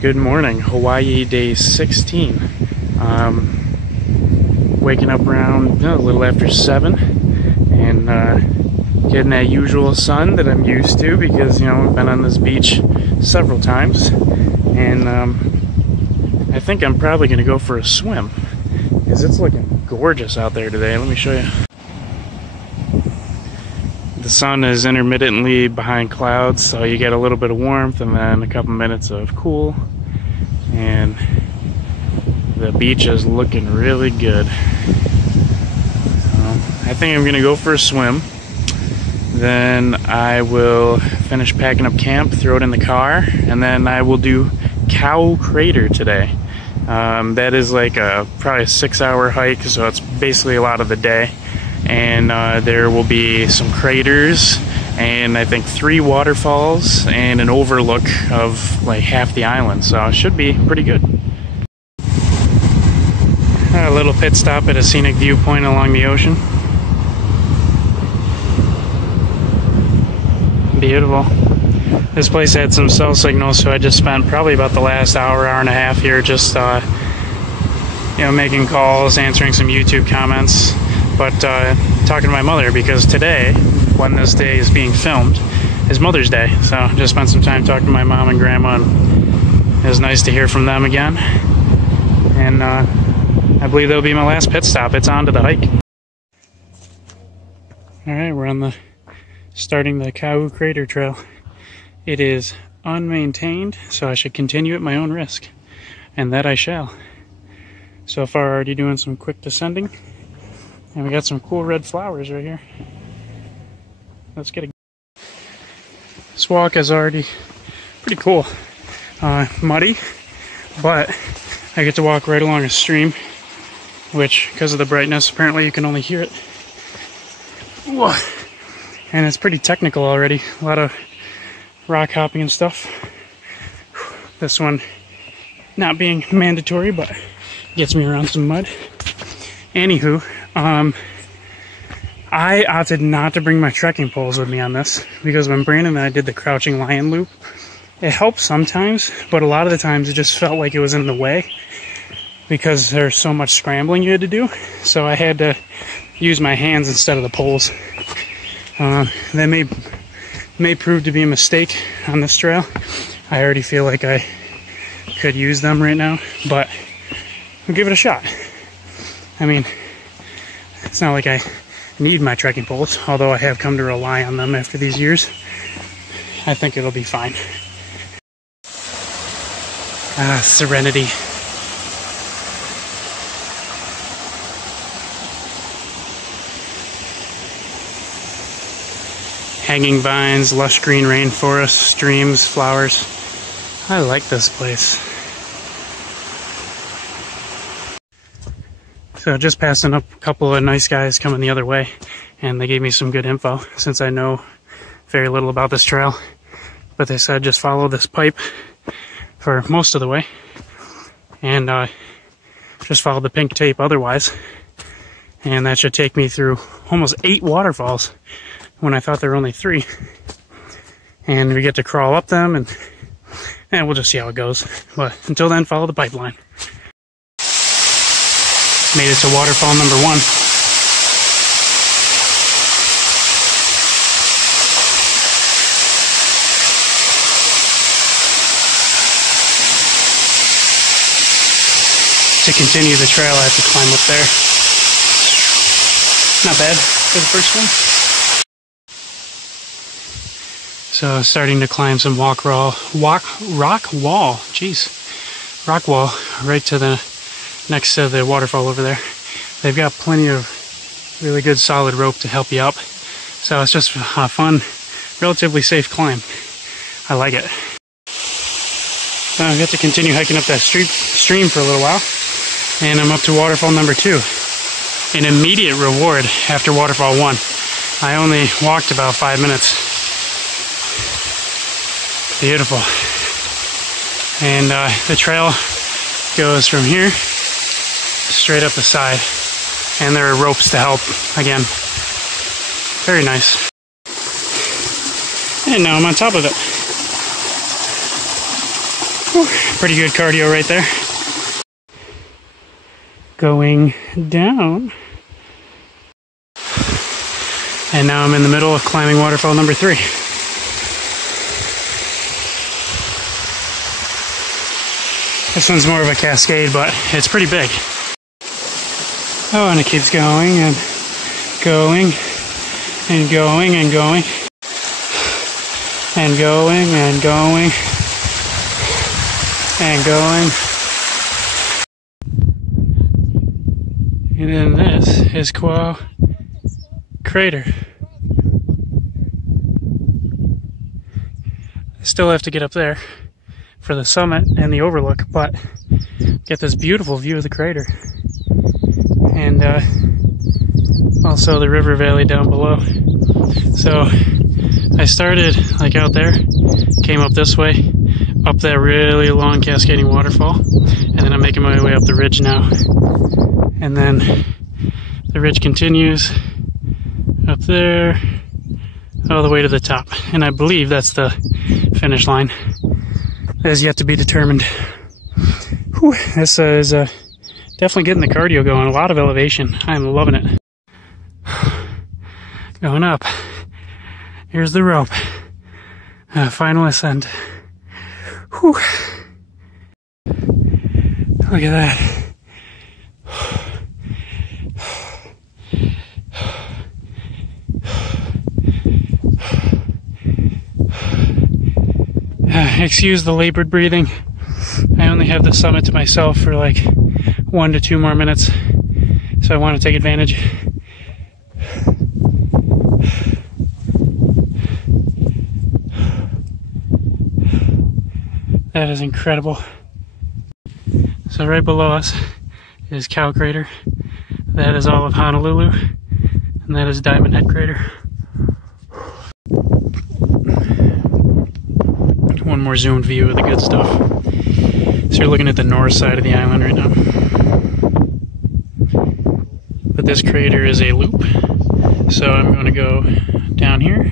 Good morning, Hawaii day 16. Waking up around a little after 7 and getting that usual sun that I'm used to because, I've been on this beach several times. And I think I'm probably going to go for a swim because it's looking gorgeous out there today. Let me show you. The sun is intermittently behind clouds, so you get a little bit of warmth and then a couple minutes of cool, and the beach is looking really good. So I think I'm gonna go for a swim. Then I will finish packing up camp, throw it in the car, and then I will do Cow Crater today. That is like probably a 6-hour hike, so it's basically a lot of the day. And there will be some craters and I think 3 waterfalls and an overlook of like half the island, so it should be pretty good. A little pit stop at a scenic viewpoint along the ocean. Beautiful. This place had some cell signals, so I just spent probably about the last hour and a half here just making calls, answering some YouTube comments. But talking to my mother, because today, when this day is being filmed, is Mother's Day. So just spent some time talking to my mom and grandma, and it was nice to hear from them again. And I believe that'll be my last pit stop. It's on to the hike. Alright, we're starting the Cow Crater Trail. It is unmaintained, so I should continue at my own risk. And that I shall. So far, already doing some quick descending. And we got some cool red flowers right here. Let's get a... This walk is already pretty cool. Muddy, but I get to walk right along a stream, which, because of the brightness, apparently you can only hear it. Whoa. And it's pretty technical already. A lot of rock hopping and stuff. This one not being mandatory, but gets me around some mud. Anywho, I opted not to bring my trekking poles with me on this because when Brandon and I did the crouching lion loop, it helped sometimes, but a lot of the times it just felt like it was in the way because there's so much scrambling you had to do. So I had to use my hands instead of the poles. That may prove to be a mistake on this trail. I already feel like I could use them right now, but we'll give it a shot. I mean, it's not like I need my trekking poles, although I have come to rely on them after these years. I think it'll be fine. Ah, serenity. Hanging vines, lush green rainforest, streams, flowers. I like this place. So just passing up a couple of nice guys coming the other way, and they gave me some good info since I know very little about this trail. But they said just follow this pipe for most of the way, and just follow the pink tape otherwise. And that should take me through almost 8 waterfalls when I thought there were only 3. And we get to crawl up them, and we'll just see how it goes. But until then, follow the pipeline. Made it to waterfall number 1. To continue the trail, I have to climb up there. Not bad for the first one. So starting to climb some rock wall right to the next to the waterfall over there. They've got plenty of really good solid rope to help you up. So it's just a fun, relatively safe climb. I like it. I got to continue hiking up that stream for a little while. And I'm up to waterfall number 2. An immediate reward after waterfall 1. I only walked about 5 minutes. Beautiful. And the trail goes from here straight up the side, and there are ropes to help again. Very nice. And now I'm on top of it. Whew, pretty good cardio right there. Going down. And now I'm in the middle of climbing waterfall number 3. This one's more of a cascade, but it's pretty big. Oh, and it keeps going and going and going and going and going and going and going. And then this is Quo Crater. I still have to get up there for the summit and the overlook, but get this beautiful view of the crater. And also the river valley down below. So I started like out there, came up this way, up that really long cascading waterfall, and then I'm making my way up the ridge now. And then the ridge continues up there, all the way to the top. And I believe that's the finish line. That is yet to be determined. Whew, this is definitely getting the cardio going. A lot of elevation. I'm loving it. Going up. Here's the rope. Final ascent. Whew. Look at that. Excuse the labored breathing. I only have the summit to myself for like 1 to 2 more minutes, so I want to take advantage. That is incredible. So right below us is Cow Crater. That is all of Honolulu, and that is Diamond Head Crater. One more zoomed view of the good stuff. So you're looking at the north side of the island right now. But this crater is a loop. So I'm going to go down here,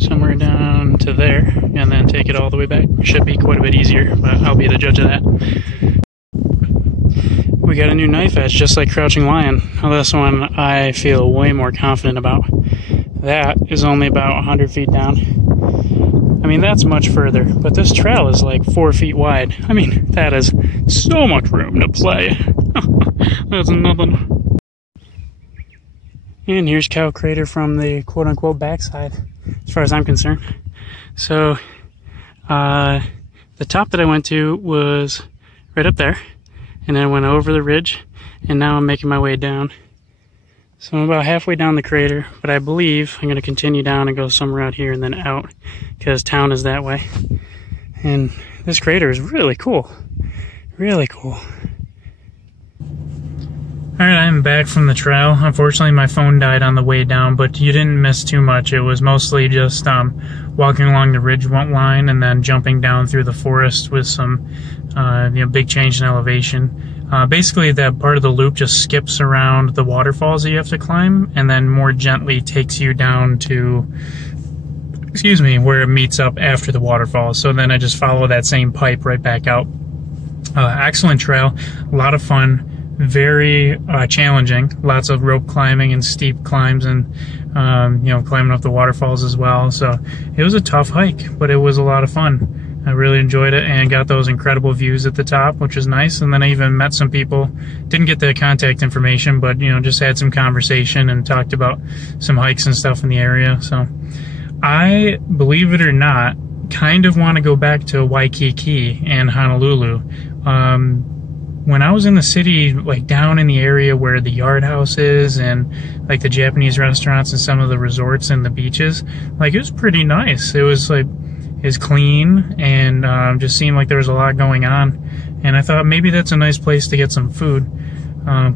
somewhere down to there, and then take it all the way back. Should be quite a bit easier, but I'll be the judge of that. We got a new knife edge, just like Crouching Lion. Well, this one I feel way more confident about. That is only about 100 feet down. I mean, that's much further, but this trail is like 4 feet wide. I mean, that is so much room to play. That's nothing. And here's Cow Crater from the quote-unquote backside, as far as I'm concerned. So, the top that I went to was right up there, and then I went over the ridge, and now I'm making my way down. So I'm about halfway down the crater, but I believe I'm going to continue down and go somewhere out here and then out, because town is that way. And this crater is really cool. Really cool. Alright, I'm back from the trail. Unfortunately, my phone died on the way down, but you didn't miss too much. It was mostly just walking along the ridge line and then jumping down through the forest with some big change in elevation. Basically, that part of the loop just skips around the waterfalls that you have to climb, and then more gently takes you down to, where it meets up after the waterfalls. So then I just follow that same pipe right back out. Excellent trail, a lot of fun, very challenging. Lots of rope climbing and steep climbs, and climbing up the waterfalls as well. So it was a tough hike, but it was a lot of fun. I really enjoyed it and got those incredible views at the top, which was nice. And then I even met some people, didn't get their contact information, but just had some conversation and talked about some hikes and stuff in the area. So I, believe it or not, kind of want to go back to Waikiki and Honolulu. When I was in the city, like down in the area where the Yard House is and like the Japanese restaurants and some of the resorts and the beaches, like it was pretty nice. It was like, is clean, and just seemed like there was a lot going on, and I thought maybe that's a nice place to get some food.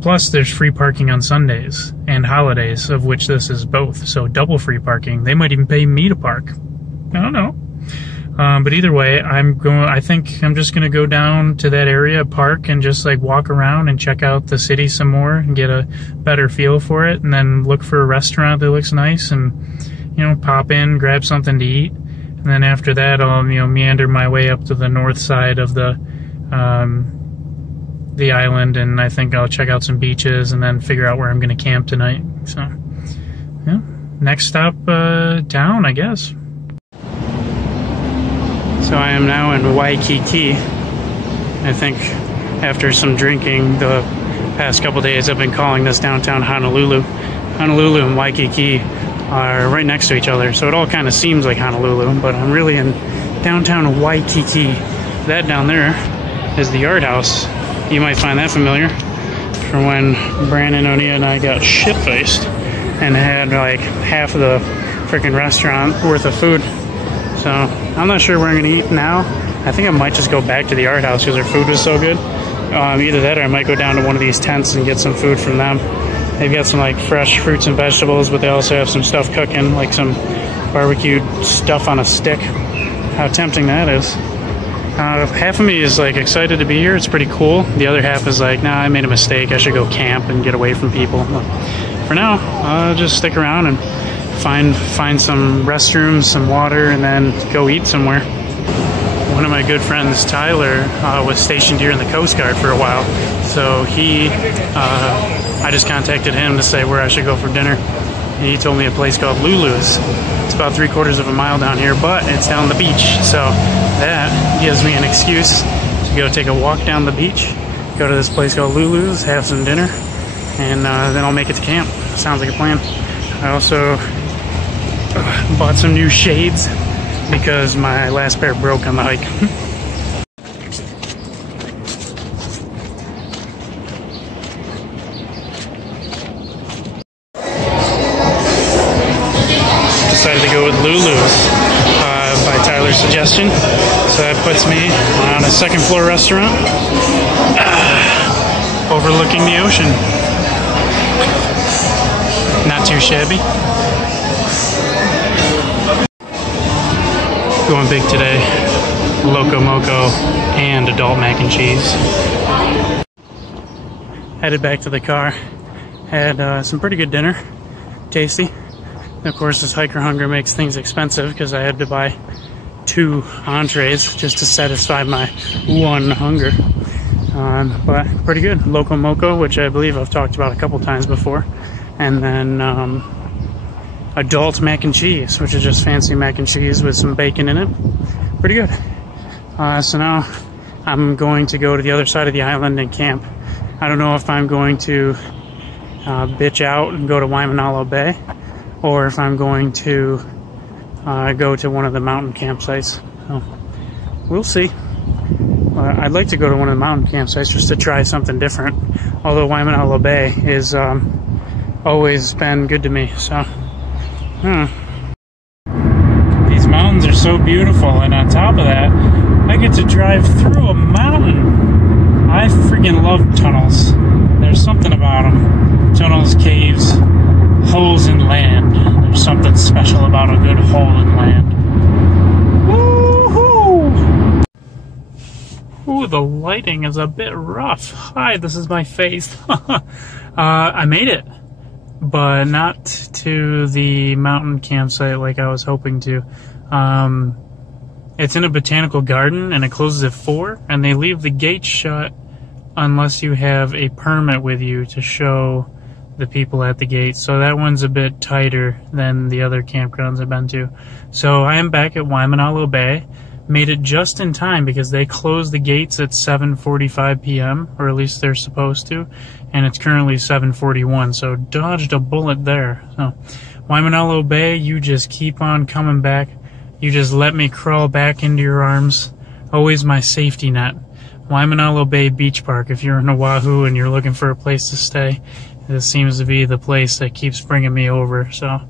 Plus there's free parking on Sundays and holidays, of which this is both, so double free parking. They might even pay me to park. I don't know. But either way, I think I'm just gonna go down to that area, park, and just like walk around and check out the city some more and get a better feel for it, and then look for a restaurant that looks nice and pop in, grab something to eat. And then after that, I'll meander my way up to the north side of the island, and I think I'll check out some beaches and then figure out where I'm going to camp tonight. So, yeah, next stop down, I guess. So I am now in Waikiki. I think after some drinking the past couple days, I've been calling this downtown Honolulu. Honolulu and Waikiki are right next to each other, so it all kind of seems like Honolulu, but I'm really in downtown Waikiki. That down there is the Yard House. You might find that familiar from when Brandon O'Neill and I got shit-faced and had like half of the freaking restaurant worth of food. So I'm not sure where I'm gonna eat now. I think I might just go back to the Yard House because their food was so good. Either that or I might go down to one of these tents and get some food from them. They've got some like fresh fruits and vegetables, but they also have some stuff cooking, like some barbecued stuff on a stick. How tempting that is. Half of me is like excited to be here, it's pretty cool. The other half is like, nah, I made a mistake, I should go camp and get away from people. But for now, I'll just stick around and find some restrooms, some water, and then go eat somewhere. One of my good friends, Tyler, was stationed here in the Coast Guard for a while, so I just contacted him to say where I should go for dinner. He told me a place called Lulu's. It's about 3/4 of a mile down here, but it's down the beach, so that gives me an excuse to go take a walk down the beach, go to this place called Lulu's, have some dinner, and then I'll make it to camp. Sounds like a plan. I also bought some new shades because my last pair broke on the hike. Decided to go with Lulu's by Tyler's suggestion. So that puts me on a second floor restaurant overlooking the ocean. Not too shabby. Going big today. Loco Moco and adult mac and cheese. Headed back to the car. Had some pretty good dinner. Tasty. Of course, this hiker hunger makes things expensive because I had to buy 2 entrees just to satisfy my one hunger. But pretty good. Loco Moco, which I believe I've talked about a couple times before. And then adult mac and cheese, which is just fancy mac and cheese with some bacon in it. Pretty good. So now I'm going to go to the other side of the island and camp. I don't know if I'm going to bitch out and go to Waimanalo Bay, or if I'm going to go to one of the mountain campsites. So we'll see. I'd like to go to one of the mountain campsites just to try something different. Although Waimanalo Bay is always been good to me. So, these mountains are so beautiful, and on top of that, I get to drive through a mountain. I freaking love tunnels. There's something about them. Tunnels, caves, holes in land. There's something special about a good hole in land. Woohoo! Ooh, the lighting is a bit rough. Hi, this is my face. I made it, but not to the mountain campsite like I was hoping to. It's in a botanical garden, and it closes at 4, and they leave the gates shut unless you have a permit with you to show the people at the gate. So that one's a bit tighter than the other campgrounds I've been to. So I am back at Waimanalo Bay. Made it just in time because they close the gates at 7:45 p.m., or at least they're supposed to, and it's currently 7:41, so dodged a bullet there. So Waimanalo Bay, you just keep on coming back. You just let me crawl back into your arms. Always my safety net. Waimanalo Bay Beach Park, if you're in Oahu and you're looking for a place to stay, this seems to be the place that keeps bringing me over. So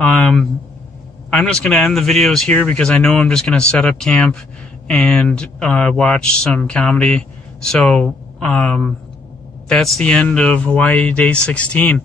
I'm just going to end the videos here because I know I'm just going to set up camp and watch some comedy. So that's the end of Hawaii Day 16.